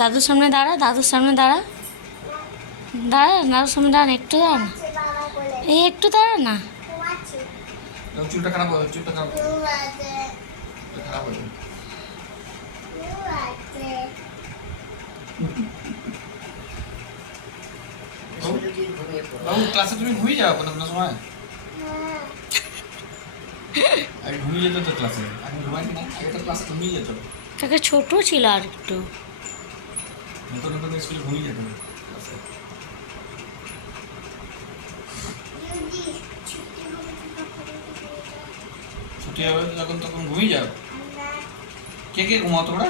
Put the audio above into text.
দাদুর সামনে দাঁড়া, দাদুর সামনে দাঁড়া, দাঁড়া, দাদুর সামনে দাঁড়ান, একটু দাঁড়া না, এই একটু দাঁড়া না। চুলটা খারাপ হবে, চুলটা খারাপ হবে, খারাপ হবে। বাবু ক্লাসে তুমি ঘুমিয়ে যাও কোনো কোনো সময়? আগে ঘুমিয়ে যেত তো ক্লাসে, এখন ঘুমাই না, আগে তো ক্লাসে ঘুমিয়ে যেত। তাকে ছোট ছিল আর একটু। নতুন নতুন স্কুলে ঘুমিয়ে যেত ক্লাসে। ছুটি হবে যখন তখন ঘুমিয়ে যাও। কে কে ঘুমাও তোমরা?